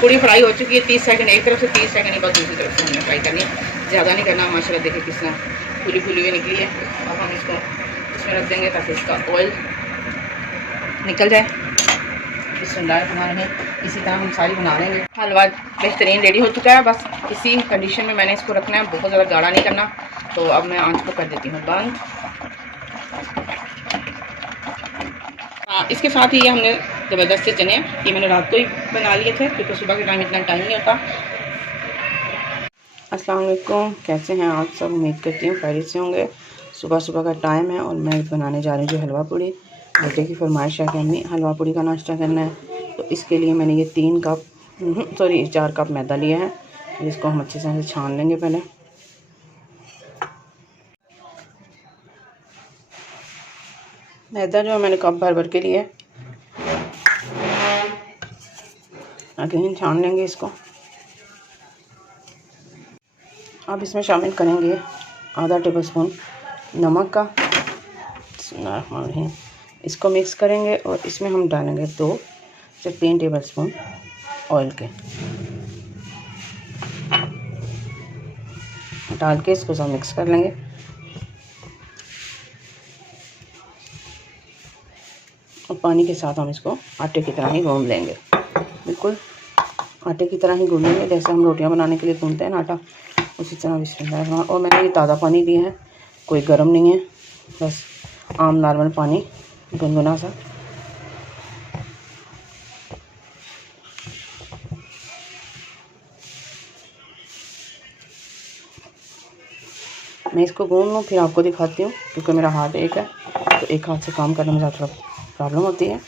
पूरी फ्राई हो चुकी है। 30 सेकंड एक तरफ से, 30 सेकंड के बाद दूसरी तरफ से हमने फ्राई करनी है, ज़्यादा नहीं करना। माशाल्लाह देखिए किस तरह फूली फूली हुई निकली है। अब हम इसको इसमें रख देंगे ताकि इसका ऑयल निकल जाए। बिस्मिल्लाहिर्रहमानिर्रहीम। इसी तरह हम सारी बना लेंगे। हलवा बेहतरीन रेडी हो चुका है। बस इसी कंडीशन में मैंने इसको रखना है, बहुत ज़्यादा गाढ़ा नहीं करना। तो अब मैं आंच को कर देती हूँ बंद। इसके साथ ही ये हमने ज़बरदस्त से चने, ये मैंने रात को ही बना लिए थे क्योंकि सुबह के टाइम इतना टाइम नहीं होता। अस्सलाम वालेकुम, कैसे हैं आप सब? उम्मीद करती हूँ खैरियत से होंगे। सुबह सुबह का टाइम है और मैं बनाने जा रही हूँ हलवा पूड़ी। बेटे की फरमाइश है कि अम्मी हलवा पूड़ी का नाश्ता करना है, तो इसके लिए मैंने ये 4 कप मैदा लिया है। इसको हम अच्छे से छान लेंगे। पहले मैदा जो है मैंने कप भर भर के लिए, अगेन छान लेंगे इसको। अब इसमें शामिल करेंगे आधा टेबल स्पून नमक का। इसको मिक्स करेंगे और इसमें हम डालेंगे 2 से 3 टेबल स्पून ऑयल के। डाल के इसको सब मिक्स कर लेंगे। और पानी के साथ हम इसको आटे की तरह ही गूंद लेंगे, बिल्कुल आटे की तरह ही गूंदेंगे जैसे हम रोटियां बनाने के लिए गूंदते हैं ना आटा, उसी तरह बिस्मिल्लाह। और मैंने ये ताज़ा पानी लिया है, कोई गर्म नहीं है, बस आम नॉर्मल पानी गुनगुना सा। मैं इसको गूंद लूँ फिर आपको दिखाती हूँ, क्योंकि मेरा हाथ एक है तो एक हाथ से काम करने में ज़्यादा प्रॉब्लम होती है।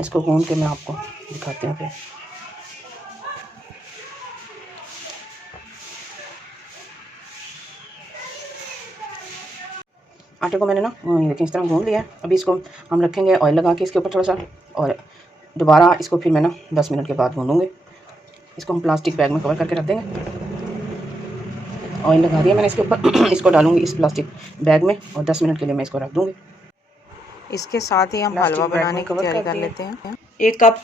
इसको गूंद के मैं आपको दिखाती हूँ फिर। आटे को मैंने ना देखिए इस तरह गूंद लिया है। अभी इसको हम रखेंगे ऑयल लगा के इसके ऊपर थोड़ा सा, और दोबारा इसको फिर मैं ना 10 मिनट के बाद गूंदूँगी। इसको हम प्लास्टिक बैग में कवर करके रख देंगे। ऑयल लगा दिया मैंने इसके ऊपर। इसको डालूंगी इस प्लास्टिक बैग में और 10 मिनट के लिए मैं इसको रख दूँगी। इसके साथ ही हम हलवा बनाने की तैयारी कर लेते हैं। 1 कप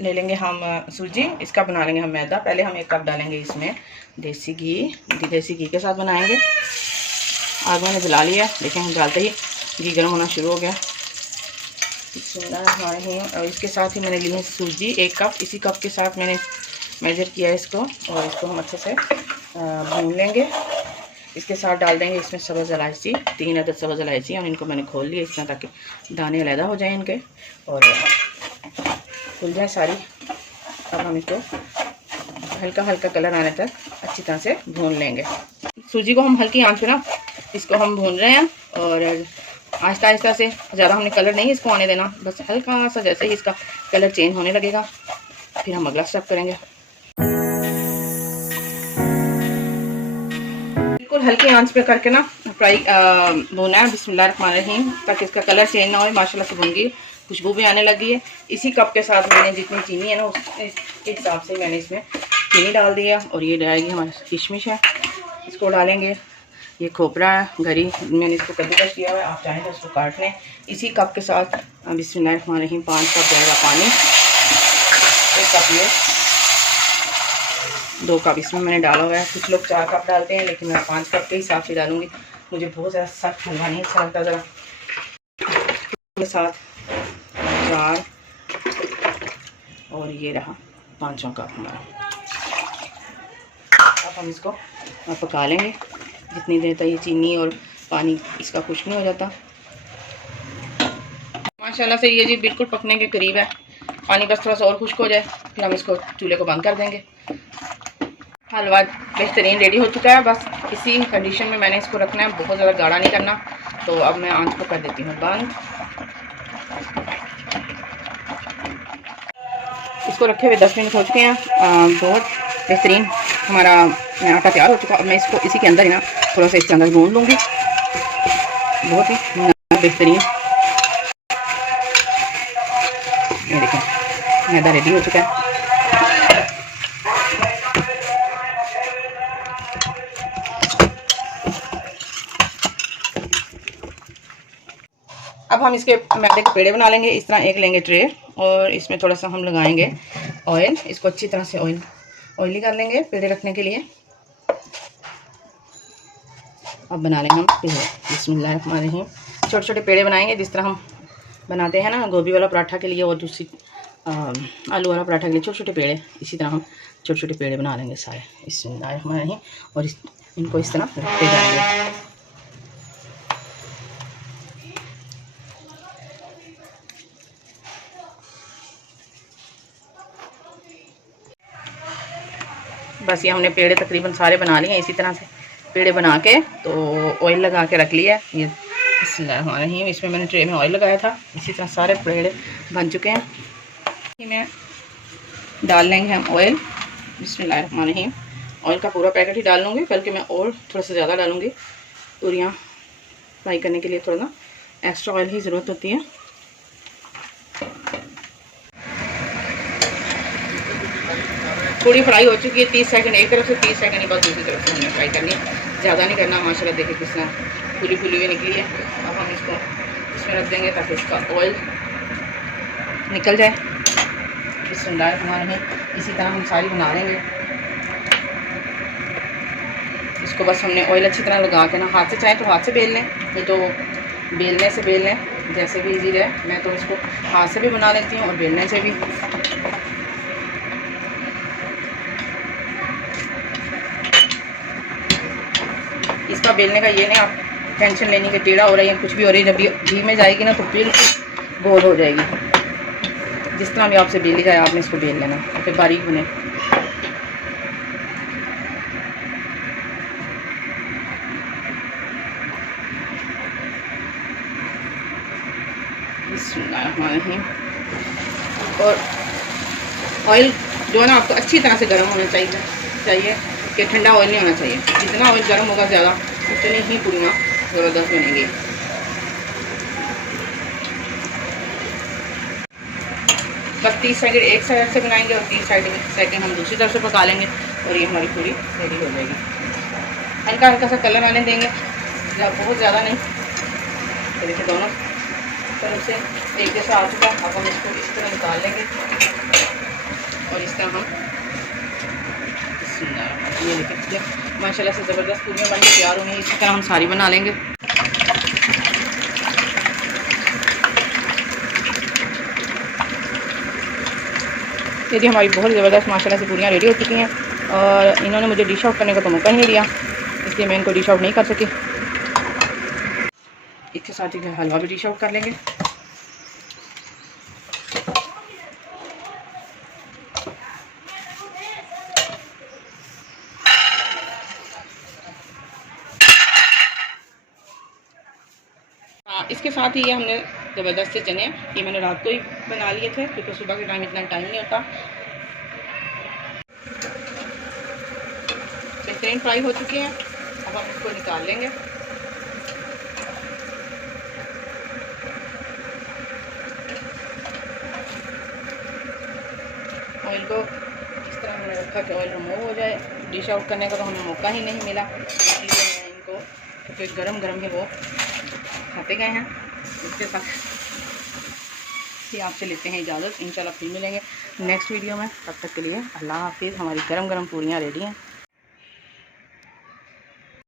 ले लेंगे हम सूजी, इसका बना लेंगे हम मैदा। पहले हम 1 कप डालेंगे इसमें देसी घी। देसी घी के साथ बनाएंगे। आग मैंने जला लिया, देखें हम डालते ही घी गर्म होना शुरू हो गया। और इसके साथ ही मैंने ली है सूजी 1 कप। इसी कप के साथ मैंने मेजर किया है इसको, और इसको हम अच्छे से भून लेंगे। इसके साथ डाल देंगे इसमें सब्ज़ इलायची, 3 अदद सब्ज़ इलायची, और इनको मैंने खोल लिया इस तरह ताकि दाने अलहदा हो जाए इनके और खुल जाए सारी। अब हम इसको हल्का हल्का कलर आने तक अच्छी तरह से भून लेंगे। सूजी को हम हल्की आंच पे ना इसको हम भून रहे हैं, और आहिस्ता आहिस्ता से, ज़्यादा हमने कलर नहीं इसको आने देना, बस हल्का सा जैसे ही इसका कलर चेंज होने लगेगा फिर हम अगला स्टेप करेंगे। बिल्कुल हल्की आंच पे करके ना फ्राई भूना है बिस्मिल्लाहिर्रहमानिर्रहीम, ताकि इसका कलर चेंज ना हो। माशाल्लाह से भून गई, खुशबू भी आने लगी है। इसी कप के साथ मैंने जितनी चीनी है ना उसके हिसाब से मैंने इसमें चीनी डाल दिया। और ये डालेगी हमारी किशमिश है, इसको डालेंगे। ये खोपरा है घरी, मैंने इसको कद्दूकस किया हुआ है, आप चाहें तो इसको काट लें। इसी कप के साथ बिस्मिल्लाहिर्रहमानिर्रहीम 5 कप जाएगा पानी। 1 कप ये, 2 कप इसमें मैंने डाला हुआ है। कुछ लोग 4 कप डालते हैं, लेकिन मैं 5 कप के हिसाब से डालूंगी। मुझे बहुत ज़्यादा सख्त हलवा नहीं अच्छा लगता। ज़रा के साथ 4 और ये रहा 5 कप हमारा। अब हम इसको पका लेंगे जितनी देर तक ये चीनी और पानी इसका खुश्क नहीं हो जाता। माशाल्लाह से ये जी बिल्कुल पकने के करीब है। पानी बस थोड़ा सा और खुश्क हो जाए फिर हम इसको चूल्हे को बंद कर देंगे। हलवा बेहतरीन रेडी हो चुका है। बस इसी कंडीशन में मैंने इसको रखना है, बहुत ज़्यादा गाढ़ा नहीं करना। तो अब मैं आंच को कर देती हूँ बंद। इसको रखे हुए 10 मिनट हो चुके हैं। बहुत बेहतरीन हमारा आटा तैयार हो चुका है। अब मैं इसको इसी के अंदर ही ना थोड़ा सा इसके अंदर भून लूँगी। बहुत ही बेहतरीन ये देखें मैदा रेडी हो चुका है। अब हम इसके मैदे के पेड़े बना लेंगे। इस तरह एक लेंगे ट्रे और इसमें थोड़ा सा हम लगाएंगे ऑयल, इसको अच्छी तरह से ऑयली कर लेंगे पेड़े रखने के लिए। अब बना लेंगे हम पेड़े। बिस्मिल्लाहिर्रहमानिर्रहीम। छोटे छोटे पेड़े बनाएंगे जिस तरह हम बनाते हैं ना गोभी वाला पराठा के लिए और दूसरी आलू वाला पराठा के लिए छोटे छोटे पेड़े, इसी तरह हम छोटे छोटे पेड़े बना लेंगे सारे। बिस्मिल्लाहिर्रहमानिर्रहीम। और इनको इस तरह रखते जाएंगे। बस ये हमने पेड़े तकरीबन सारे बना लिए हैं। इसी तरह से पेड़े बना के तो ऑयल लगा के रख लिया। ये बिस्मिल्लाहिर्रहमानिर्रहीम, इसमें मैंने ट्रे में ऑयल लगाया था। इसी तरह सारे पेड़े बन चुके हैं। इन्हें डाल लेंगे हम ऑयल। बिस्मिल्लाहिर्रहमानिर्रहीम। ऑयल का पूरा पैकेट ही डाल लूँगी, बल्कि मैं और थोड़ा सा ज़्यादा डालूँगी। पूरियाँ फ्राई करने के लिए थोड़ा ना एक्स्ट्रा ऑयल की ज़रूरत होती है। पूरी फ्राई हो चुकी है। 30 सेकंड एक तरफ से, 30 सेकंड के बाद दूसरी तरफ से हमने फ्राई करनी है। ज़्यादा नहीं करना। माशाल्लाह देखिए किस तरह फूली फूली हुई निकली है। अब हम इसको इसमें रख देंगे ताकि इसका ऑयल निकल जाए। बिस्मिल्लाहिर्रहमानिर्रहीम। इसी तरह हम सारी बना लेंगे। इसको बस हमने ऑयल अच्छी तरह लगा के ना, हाथ से चाहे तो हाथ से बेल लें, नहीं तो बेलने से बेल लें, जैसे भी इजी रहे। मैं तो इसको हाथ से भी बना लेती हूँ और बेलने से भी। इसका बेलने का ये नहीं आप टेंशन लेनी कि टेढ़ा हो रहा है या कुछ भी हो रही है। जब घी में जाएगी ना तो बिल्कुल गोल हो जाएगी। जिस तरह भी आपसे बेली जाए आपने इसको बेल लेना, फिर बारीक बने। और ऑयल जो है ना आपको अच्छी तरह से गर्म होना चाहिए कि ठंडा ऑयल नहीं होना चाहिए। जितना ऑयल गर्म होगा ज़्यादा, उतनी ही पूरियाँ ज़बरदस्त बनेंगी। बस 30 सेकंड एक साइड से बनाएंगे और 30 सेकंड हम दूसरी तरफ से पका लेंगे और ये हमारी पूरी रेडी हो जाएगी। हल्का हल्का सा कलर आने देंगे, बहुत ज़्यादा नहीं। तो देखिए दोनों तरफ से एक जैसा आ चुका। अब हम इसको इस तरह निकाल लेंगे और इस तरह हम ये देखिए माशाल्लाह से ज़बरदस्त पूरियाँ बन के तैयार होंगी। इसी तरह हम सारी बना लेंगे। देखिए हमारी बहुत ज़बरदस्त माशाल्लाह से पूरियाँ रेडी हो चुकी हैं और इन्होंने मुझे डिश आउट करने का तो मौका ही नहीं दिया, इसलिए मैं इनको डिश आउट नहीं कर सकी। इसके साथ ही हलवा भी डिश आउट कर लेंगे। इसके साथ ही ये हमने ज़बरदस्त से चने, ये मैंने रात को ही बना लिए थे क्योंकि सुबह के टाइम इतना टाइम नहीं होता। बेहतरीन फ्राई हो चुके हैं। अब हम इसको निकाल लेंगे। ऑयल को इस तरह हमने रखा कि ऑयल रिमूव हो जाए। डिश आउट करने का तो हमें मौका ही नहीं मिला, इसलिए मैं इनको क्योंकि गरम गरम ही वो खाते गए हैं। इसके साथ ही आपसे लेते हैं इजाज़त। इंशाल्लाह फिर मिलेंगे नेक्स्ट वीडियो में। तब तक के लिए अल्लाह हाफिज़। हमारी गरम गरम पूरियाँ रेडी हैं।